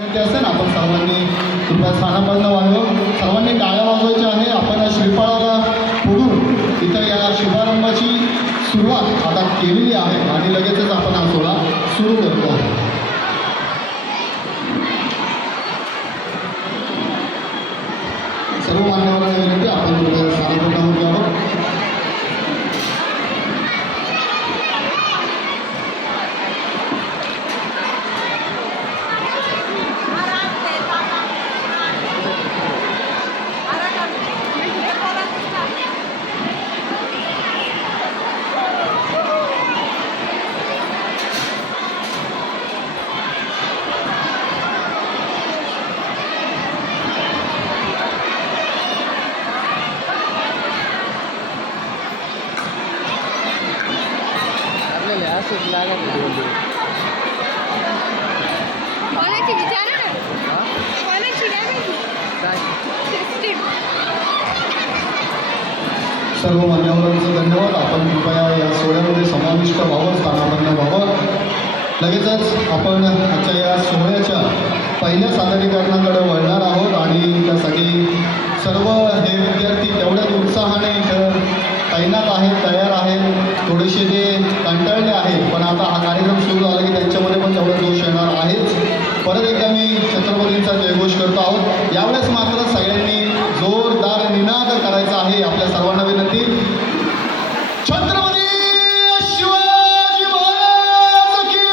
असेल आपण सर्वांनी कृपया स्थानापन्न व्हावं. सर्वांनी टाळ्या वाजवायच्या आहे. आपण श्रीफळाला पुढून इथं या शुभारंभाची सुरुवात आता केलेली आहे आणि लगेचच आपण हा सोहळा सुरू करतो आहोत. सर्व मान्यवरांना विनंती आपण कृपया स्थानापन्न होत आहोत. सर्व मान्यवरांचं धन्यवाद. आपण कृपया या सोहळ्यामध्ये समाविष्ट व्हावं, स्थानापन्न व्हावं. लगेचच आपण आजच्या या सोहळ्याच्या पहिल्या सादरीकरणाकडे वळणार आहोत आणि त्यासाठी सर्व हे विद्यार्थी तेवढ्याच उत्साहाने इथं तैनात आहेत, तयार आहेत. थोडेसे ते कंटाळले आहेत, पण आता हा कार्यक्रम सुरू झाला की त्यांच्यामध्ये पण तेवढा जोश येणार आहेच. परत एकदा मी छत्रपतींचा जयघोष करतो आहोत. यावेळेस मात्र सगळ्यांनी जोरदार निनाद करायचा आहे. आपल्या सर्वांना विनंती, छत्रपती शिवाजी महाराज की